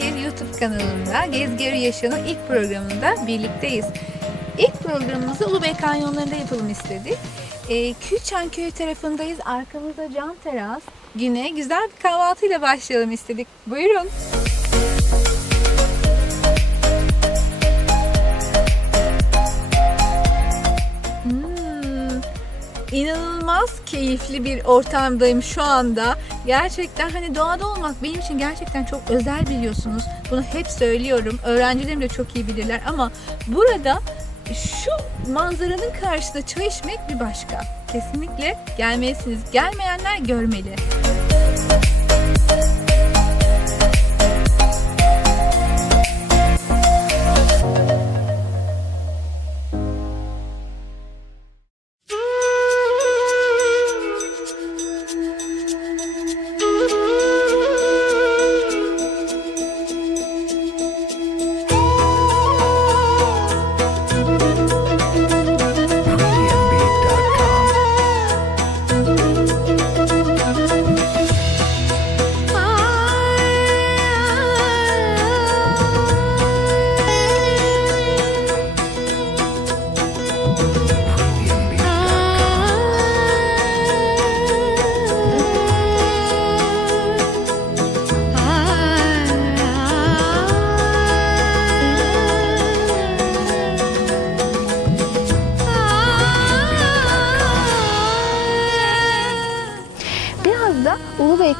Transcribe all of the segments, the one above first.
Şehir YouTube kanalında Gezgeri Yaşan'ın ilk programında birlikteyiz. İlk programımızı Ulubey Kanyonları'nda yapalım istedik. Ee, e, Külçan Köyü tarafındayız. Arkamızda cam teras. Güne güzel bir kahvaltıyla başlayalım istedik. Buyurun. Müzik inanılmaz keyifli bir ortamdayım şu anda. Gerçekten hani doğada olmak benim için gerçekten çok özel biliyorsunuz. Bunu hep söylüyorum. Öğrencilerim de çok iyi bilirler ama burada şu manzaranın karşısında çay içmek bir başka. Kesinlikle gelmelisiniz. Gelmeyenler görmeli.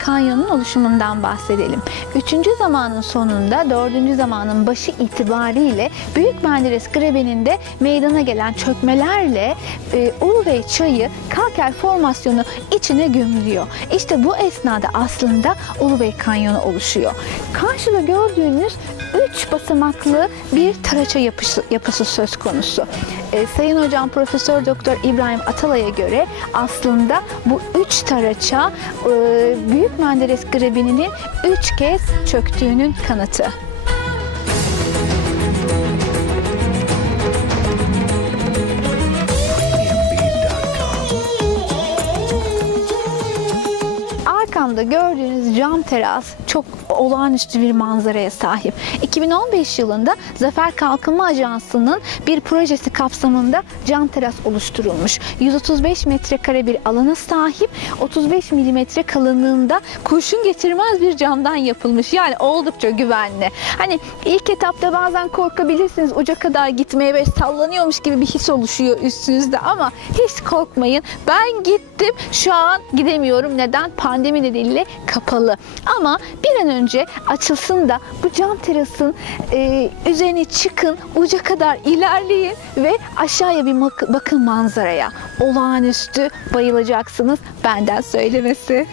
Ulubey Kanyonu'nun oluşumundan bahsedelim. Üçüncü zamanın sonunda dördüncü zamanın başı itibariyle Büyük Menderes Grebe'ninde meydana gelen çökmelerle e, Ulubey çayı kalker formasyonu içine gömülüyor. İşte bu esnada aslında Ulubey Kanyonu oluşuyor. Karşıda gördüğünüz üç basamaklı bir taraça yapısı, yapısı söz konusu. E, Sayın Hocam Profesör Doktor İbrahim Atalay'a göre aslında bu üç taraça e, Büyük Menderes Grebi'nin üç kez çöktüğünün kanıtı. Arkamda gördüğünüz cam teras çok olağanüstü bir manzaraya sahip. 2015 yılında Zafer Kalkınma Ajansı'nın bir projesi kapsamında cam teras oluşturulmuş. 135 metrekare bir alana sahip 35 milimetre kalınlığında kurşun geçirmez bir camdan yapılmış. Yani oldukça güvenli. Hani ilk etapta bazen korkabilirsiniz uca kadar gitmeye ve sallanıyormuş gibi bir his oluşuyor üstünüzde ama hiç korkmayın. Ben gittim şu an gidemiyorum. Neden? Pandemi kapalı. Ama bir an önce açılsın da bu cam terasın e, üzerine çıkın, uca kadar ilerleyin ve aşağıya bir bak- bakın manzaraya. Olağanüstü bayılacaksınız benden söylemesi.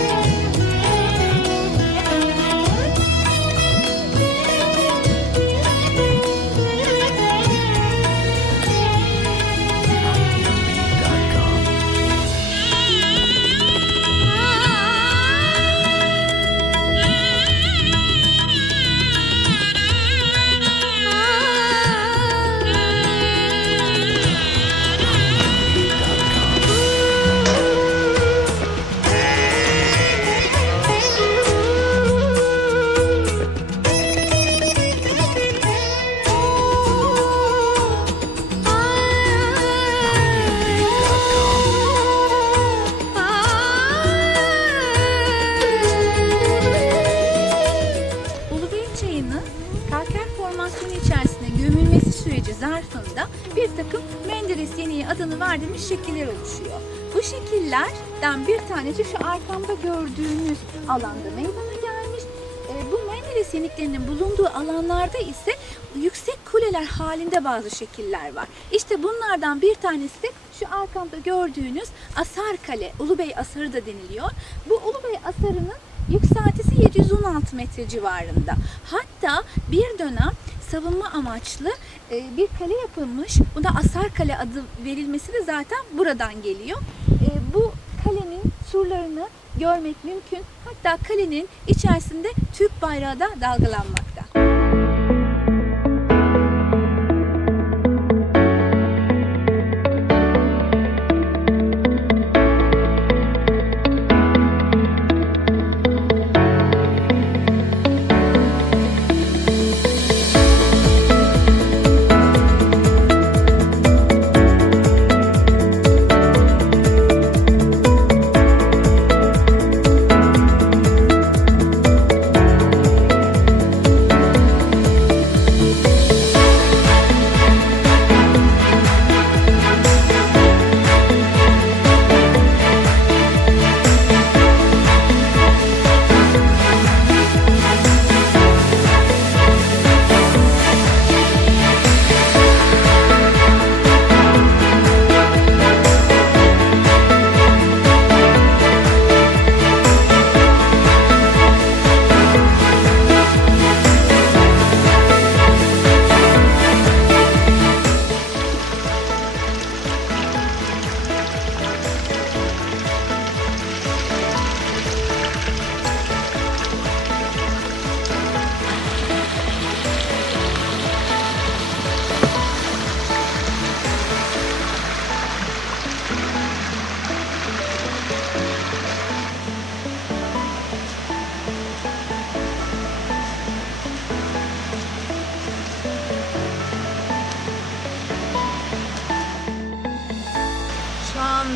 premiumbeat.com. Çayının kalker formasyonu içerisinde gömülmesi süreci zarfında bir takım Menderes yeniği adını verdiğimiz şekiller oluşuyor. Bu şekillerden bir tanesi şu arkamda gördüğünüz alanda meydana gelmiş. E, bu Menderes yeniklerinin bulunduğu alanlarda ise yüksek kuleler halinde bazı şekiller var. İşte bunlardan bir tanesi de şu arkamda gördüğünüz Asar Kale, Ulubey Asarı da deniliyor. Bu Ulubey Asarı'nın yükseltisi 716 metre civarında. Hatta bir dönem savunma amaçlı e, bir kale yapılmış. Buna Asar Kale adı verilmesi de zaten buradan geliyor. E, Bu kalenin surlarını görmek mümkün. Hatta kalenin içerisinde Türk bayrağı da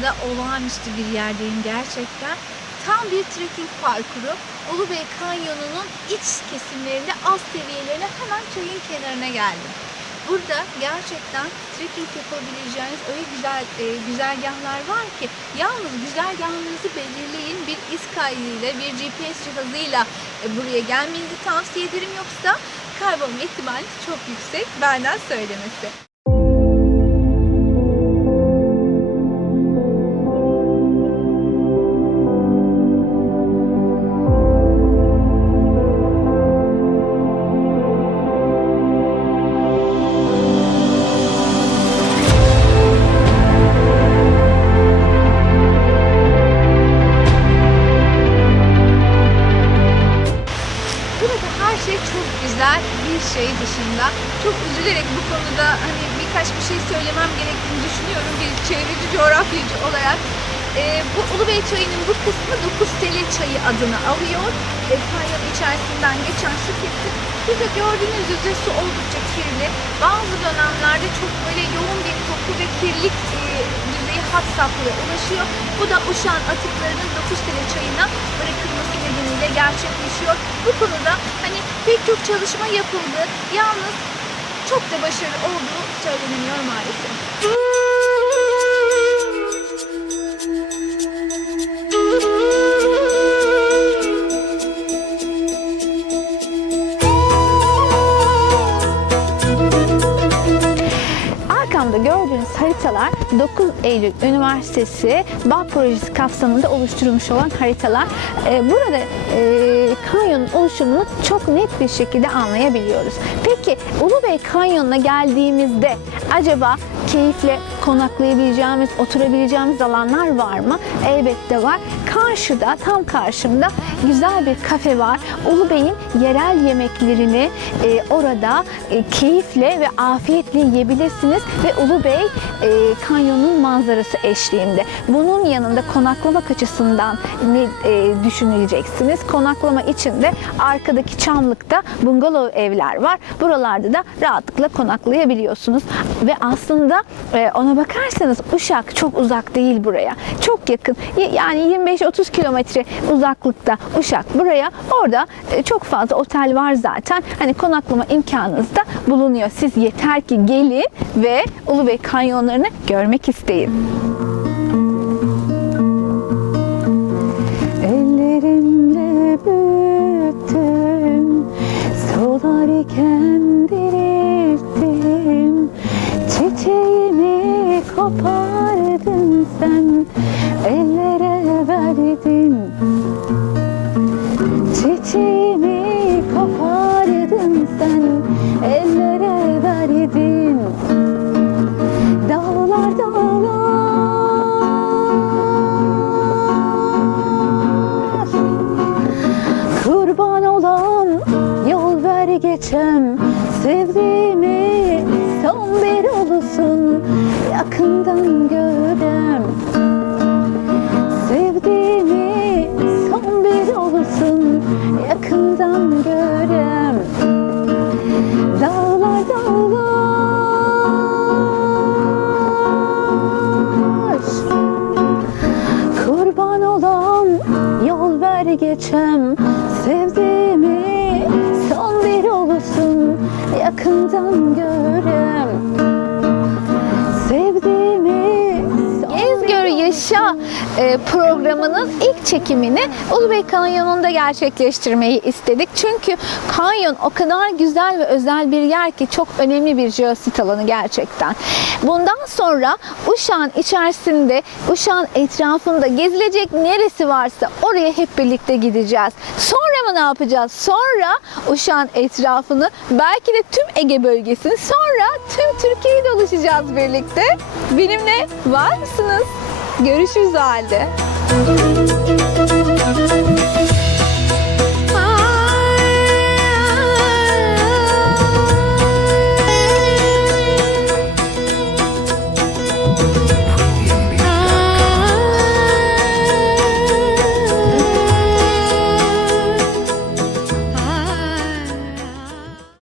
dalgalanmakta. olağanüstü bir yerdeyim gerçekten. Tam bir trekking parkuru. Ulubey Kanyonu'nun iç kesimlerinde alt seviyelerine hemen çayın kenarına geldim. Burada gerçekten trekking yapabileceğiniz öyle güzel e, güzergahlar var ki yalnız güzergahınızı belirleyin bir iz kaydıyla bir GPS cihazıyla e, buraya gelmenizi tavsiye ederim yoksa kaybolma ihtimali çok yüksek benden söylemesi. Dışında. Çok üzülerek bu konuda hani birkaç bir şey söylemem gerektiğini düşünüyorum bir çevreci coğrafyacı olarak. Ee, bu Ulubey çayının bu kısmı 9 Tele çayı adını alıyor. E, kanyon içerisinden geçen şu kesim. Burada gördüğünüz üzere su oldukça kirli. Bazı dönemlerde çok böyle yoğun bir koku ve kirlilik e, hat safhaya ulaşıyor. Bu da uçan atıklarının 9 Tele çayına bırakılması nedeniyle gerçekleşiyor. Bu konuda hani pek çok çalışma yapıldı. Yalnız çok da başarılı olduğu söylenemiyor maalesef. Arkamda gördüğünüz haritalar 9 Eylül Üniversitesi BAP projesi kapsamında oluşturulmuş olan haritalar. Ee, burada e, kanyonun oluşumunu çok net bir şekilde anlayabiliyoruz. Peki Ulubey Kanyonu'na geldiğimizde acaba keyifle konaklayabileceğimiz, oturabileceğimiz alanlar var mı? Elbette var. Karşıda, tam karşımda güzel bir kafe var. Ulubey'in yerel yemeklerini e, orada e, keyifle ve afiyetle yiyebilirsiniz ve Ulubey e, kanyonun manzarası eşliğinde. Bunun yanında konaklamak açısından ne e, düşüneceksiniz? Konaklama için de arkadaki Çamlık'ta bungalov evler var. Buralarda da rahatlıkla konaklayabiliyorsunuz. Ve aslında e, ona bakarsanız Uşak çok uzak değil buraya. Çok yakın. Yani 25-30 kilometre uzaklıkta Uşak buraya. Orada e, çok fazla otel var zaten. Hani konaklama imkanınız da bulunuyor. Siz yeter ki gelin ve Ulubey kanyonlarını görmek isteyin. Geçem. Sevdiğimi son bir olsun Yakından görem Yaşa e, programının ilk çekimini Ulubey Kanyonu'nda gerçekleştirmeyi istedik. Çünkü kanyon o kadar güzel ve özel bir yer ki çok önemli bir jeosit alanı gerçekten. Bundan sonra Uşak'ın içerisinde, Uşak'ın etrafında gezilecek neresi varsa oraya hep birlikte gideceğiz. Sonra mı ne yapacağız? Sonra Uşak'ın etrafını, belki de tüm Ege bölgesini, sonra tüm Türkiye'yi dolaşacağız birlikte. Benimle var mısınız? Görüşürüz o halde.